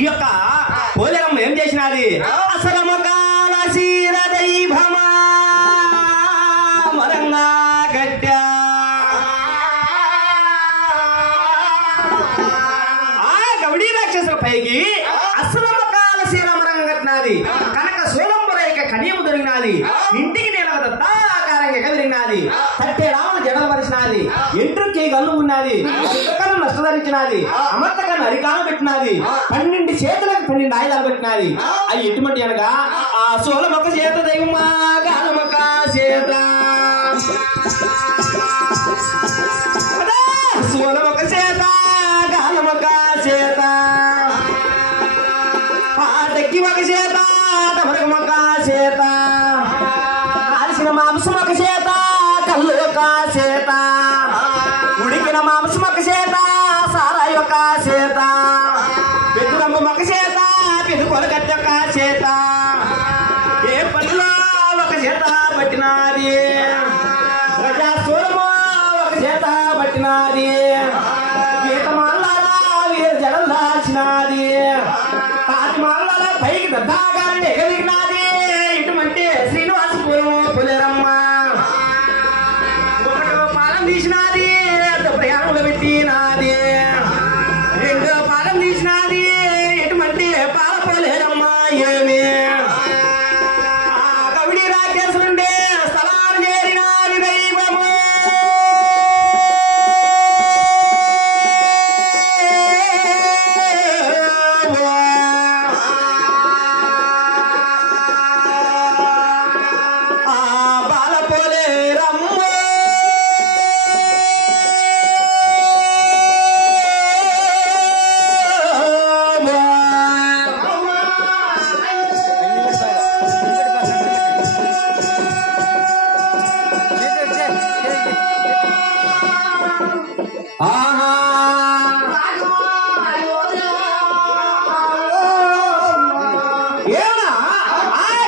ఈ యొక్క పోలేరమ్మ ఏం చేసినది? అసలమ కాల శీర దైవమా మరంగా గడ్డ ఆ గౌడీ రాక్షసుల పైకి అసలమ కాల శీర మరంగా కట్టినది. కనుక సోలంబరైక కనియము దొరికినది. ఇంటికి నేను దత్తాకారంగా ఎగదిరిగినది. తట్టే రాముల జడలు పరిచినది. ఎంట్రుకి గల్లు ఉన్నది. కన్ను నష్టధరించినది. అమర్తకన్ను అరికాను పెట్టినది. 12 చేతులకు 12 ఆయుధాలు పెట్టినది. అవి ఎటువంటి అనగా ఆ సోలమొక్క చేత దైవమా గాలమొక్క చేత సోలమొక్క చేత గాలమొక్క చేత తగ్గి ఒక చేత తమరగమొక్క చేత కాల్చిన మాంసం ఒక చేత కళ్ళు ఒక చేత ఉడికిన మాంసం ఒక చేత సారాయి ఒక చేత పెద్దమ్మ ఒక చేత పెద్ద గట్టి ఒక చేత ఏ పనిలో ఒక చేత పట్టినది. గజాసూరము ఒక చేత పట్టినది. గీత మాల్లారా వీరు జడలు దాచినది. తాటి మాల్లారా పైకి దద్దాగారిని ఎగదిగినది. ఇటువంటి శ్రీనివాసపురం పోలేరమ్మ ఒకటో పాలం తీసినది. ప్రయాణంలో పెట్టినది. రెండో పాలం తీసినది. ఎటువంటి పాల పోలేరమ్మ ఏమి గౌడీ రాక్షసులుండే స్థలాన్ని చేరినది దైవము. బాల పోలేరమ్మ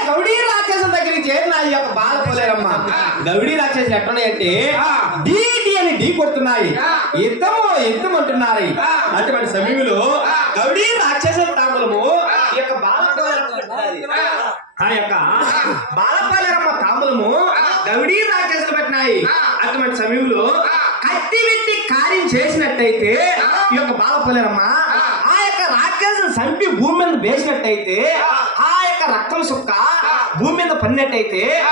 గౌడీ రాక్షసుల దగ్గరికి చేరిన ఈ యొక్క బాల పోలేరమ్మ గౌడీ రాక్షసులు ఎట్లున్నాయంటే డీటీ అని ఢీ కొడుతున్నాయి. యుద్ధం అంటున్నాయి. అటువంటి సమయంలో గౌడీ రాక్షసుల తాంబూలము ఈ యొక్క బాల ఆ యొక్క బాల పోలేరమ్మ తాంబూలము గౌడీ రాక్షసులు పెట్టినాయి. అటువంటి సమయంలో కత్తి పెట్టి కార్యం చేసినట్టయితే ఈ యొక్క బాల పోలేరమ్మ ఆ యొక్క రాక్షసుని చంపి భూమి మీద వేసినట్టయితే ఆ యొక్క రక్తం సుక్క భూమి మీద పడినట్టయితే